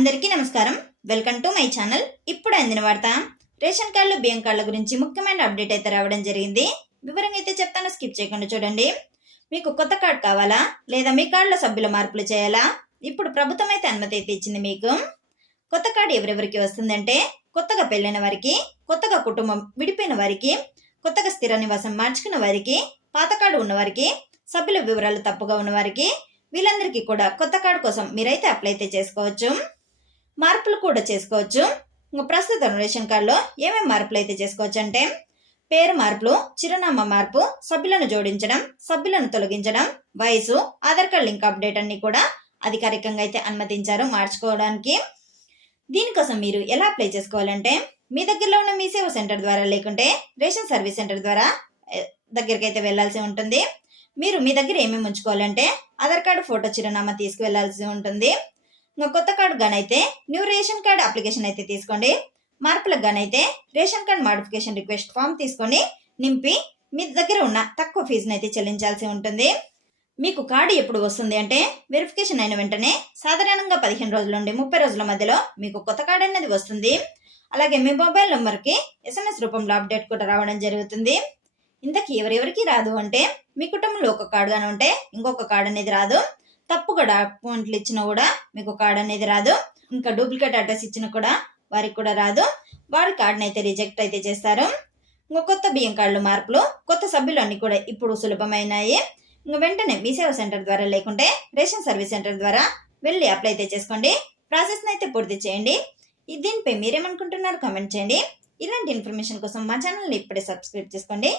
అందరికీ నమస్కారం. Welcome to my channel. ఇప్పుడు అందిన వార్త రేషన్ కార్డులు బియ్యం కార్డుల గురించి ముఖ్యమైన అప్డేట్ అయితే రావడం జరిగింది. వివరంగా అయితే చెప్తాను, స్కిప్ చేయకుండా చూడండి. మీకు కొత్త కార్డు కావాలా లేదా మీ కార్డులో సభ్యుల మార్పులు చేయాలా? ఇప్పుడు ప్రభుత్వం అయితే అనుమతి అయితే ఇచ్చింది. మీకు కొత్త కార్డు ఎవరెవరికి వస్తుందంటే కొత్తగా పెళ్ళైన వారికి, కొత్తగా కుటుంబం విడిపోయిన వారికి, కొత్తగా స్థిర నివాసం మార్చుకున్న వారికి, పాత కార్డు ఉన్నవారికి, సభ్యుల వివరాలు తప్పుగా ఉన్నవారికి, వీళ్ళందరికీ కూడా కొత్త కార్డు కోసం మీరైతే అప్లై అయితే చేసుకోవచ్చు. మార్పులు కూడా చేసుకోవచ్చు. ప్రస్తుతం రేషన్ కార్డులో ఏమేమి మార్పులు అయితే చేసుకోవచ్చు అంటే పేరు మార్పులు, చిరునామా మార్పు, సభ్యులను జోడించడం, సభ్యులను తొలగించడం, వయసు, ఆధార్ కార్డు లింక్ అప్డేట్ అన్ని కూడా అధికారికంగా అయితే అనుమతించారు మార్చుకోవడానికి. దీనికోసం మీరు ఎలా అప్లై చేసుకోవాలంటే మీ దగ్గరలో ఉన్న మీ సేవ సెంటర్ ద్వారా లేకుంటే రేషన్ సర్వీస్ సెంటర్ ద్వారా దగ్గరికి అయితే వెళ్లాల్సి ఉంటుంది. మీరు మీ దగ్గర ఏమేమి ఉంచుకోవాలంటే ఆధార్ కార్డు, ఫోటో, చిరునామా తీసుకువెళ్లాల్సి ఉంటుంది. కొత్త కార్డు గానైతే న్యూ రేషన్ కార్డు అప్లికేషన్ అయితే తీసుకోండి. మార్పులకు గానైతే ration card modification request form తీసుకొని నింపి మీ దగ్గర ఉన్న తక్కువ ఫీజును అయితే చెల్లించాల్సి ఉంటుంది. మీకు కార్డు ఎప్పుడు వస్తుంది అంటే వెరిఫికేషన్ అయిన వెంటనే సాధారణంగా 15 రోజుల నుండి 30 రోజుల మధ్యలో మీకు కొత్త కార్డు అనేది వస్తుంది. అలాగే మీ మొబైల్ నెంబర్కి SMS రూపంలో అప్డేట్ కూడా రావడం జరుగుతుంది. ఇంతకీ ఎవరెవరికి రాదు అంటే మీ కుటుంబంలో ఒక కార్డు గాని ఉంటే ఇంకొక కార్డు అనేది రాదు. తప్పుగా డాక్యుమెంట్లు ఇచ్చినా కూడా మీకు కార్డు అనేది రాదు. ఇంకా డూప్లికేట్ అడ్రస్ ఇచ్చినా కూడా వారికి కూడా రాదు. వారి కార్డుని అయితే రిజెక్ట్ అయితే చేస్తారు. ఇంకా కొత్త బియ్యం కార్డులు మార్పులు, కొత్త సభ్యులు అన్ని కూడా ఇప్పుడు సులభమైనాయి. ఇంకా వెంటనే మీ సేవ సెంటర్ ద్వారా లేకుంటే రేషన్ సర్వీస్ సెంటర్ ద్వారా వెళ్ళి అప్లై అయితే చేసుకోండి. ప్రాసెస్ని అయితే పూర్తి చేయండి. దీనిపై మీరేమనుకుంటున్నారు కామెంట్ చేయండి. ఇలాంటి ఇన్ఫర్మేషన్ కోసం మా ఛానల్ని ఇప్పుడే సబ్స్క్రైబ్ చేసుకోండి.